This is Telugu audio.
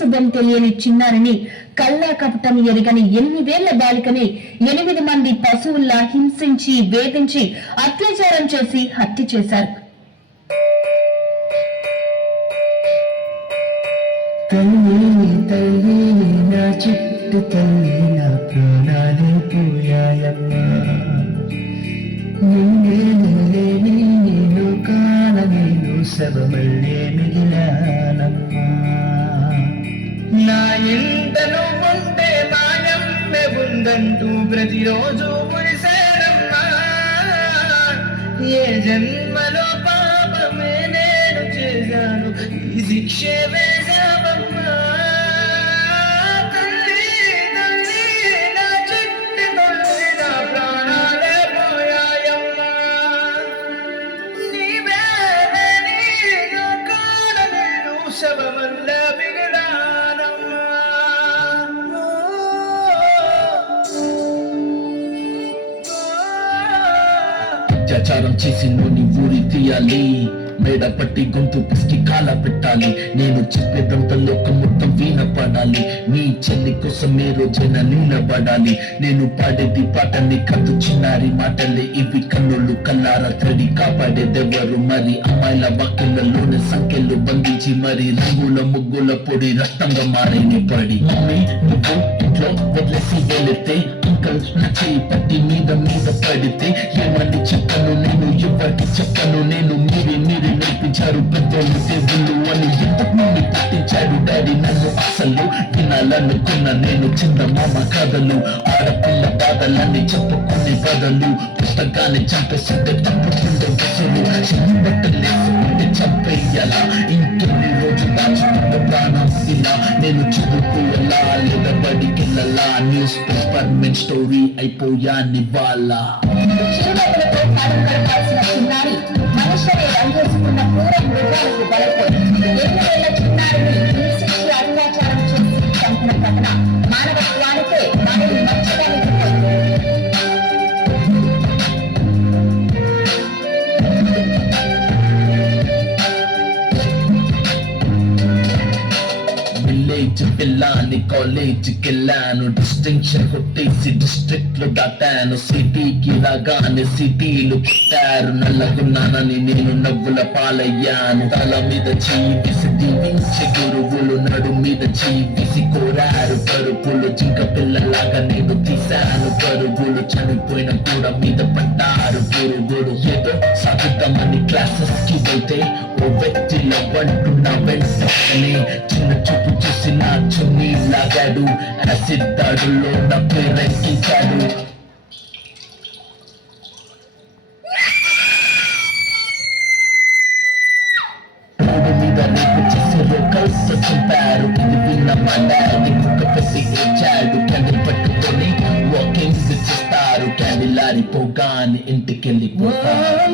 శుభం తెలియని చిన్నారిని కల్లా కపటం ఎరగని 8 బాలికని 8 మంది పశువుల్లా హింసించి వేధించి అత్యాచారం చేసి హత్య చేశారు. నా చిట్టు తల్లి నా ప్రాణాలే పోయాయమ్మా, నేను కాల నేను శవమల్లే మిగిలానమ్మా. నా ఇంటను ఉంటే మాయమ్మె ఉందంటూ ప్రతిరోజు మురిసేనమ్మా. ఏ జన్మలో పాపమే నేను చేశాను, ఈ శిక్షే వేశావమ్మా. అత్యాచారం చేసి నోని ఊరి తీయాలి, మేడ పట్టి గొంతు పిసికి కాల పెట్టాలి. నేను చెప్పేదంతా లోకం మొత్తం వీణ పడాలి, నీ చెల్లి కోసం ఏ రోజైనా నిలబడాలి. నేను పాడేది పాటని కథు చిన్నారి మాటలే ఇవి, కన్నులు కల్లారా తడి కాపాడేదెవరు మరి. అమ్మాయిల వాక్యలలోనే సంఖ్యలు బంధించి మరి రంగుల ముగ్గుల పొడి రక్తంగా మారేని పడి. మమ్మీ నువ్వు ఇంట్లో వదిలేసి వెళితే, అంకల్ నా చేయి పట్టి మీద పడితే ఏమని చెప్పను నేను, ఎవరికి చెప్పను నేను. మీరే నేర్పించారు పెద్దోళ్ళు దేవుళ్ళు అని, ఎంతకు నుండి పట్టించాడు డాడీ నన్ను. అసలు వినాలనుకున్న నేను చందమామ కథలు, ఆడపిల్ల బాధలన్నీ చెప్పుకునే బదులు పుస్తకాన్ని చంపేస్తుంటే తప్పుతుండే బస్సులు. చిన్న బట్టలేసుకుంటే చంపేయాలా, ఇంకెన్ని రోజు దాచుకుంటే ప్రాణం ఇలా. నేను చదువుకోవాలా లేదా బడికెళ్ళాలా, న్యూస్ పేపర్ మెయిన్ స్టోరీ అయిపోయా నివాళ. చిన్నారి మనుషులే రంగేసుకున్న క్రూర మృగాలకు బలైపోయి 7 చిన్నారిని హింసించి అత్యాచారం చేసి చంపిన ఘటన మానవత్వానికే దానిని మర్చడానికి పోయింది. విలేజ్ వెళ్ళాను, కాలేజీకి వెళ్ళాను, డిస్టింక్షన్ కొట్టేసి డిస్ట్రిక్ట్ లో దాటాను. సిటీకి రాగానే సిటీలు పుట్టారు, నల్లగున్నానని నేను నవ్వుల పాలయ్యాను. తల మీద చెయ్యి విసి దీవించే గురువులు, నడు మీద చెయ్యి విసి కోరారు పరుపులు. జింక పిల్లలాగా నేను తీశాను పరుగులు, చనిపోయిన కూడా మీద పడ్డారు పురుగులు. ఏదో సాగుతామని క్లాసెస్ కి వెళ్తే ఓ వ్యక్తిలో అంటున్నా వెంటనే చిన్న చూపు చూసి నా చున్నీ లాగాడు, యాసిడ్ దాడుల్లో నా పేరెక్కించాడు. రోడ్డు మీద రేపు చేసి రోకల్తో చంపారు, ఇది విన్న మా డాడీ కుక్క పెట్టి ఏడ్చాడు. క్యాండిల్ పట్టుకొని వాకింగ్ చేస్తారు, క్యాండిల్ ఆరిపోగానే ఇంటికెళ్ళిపోతారు.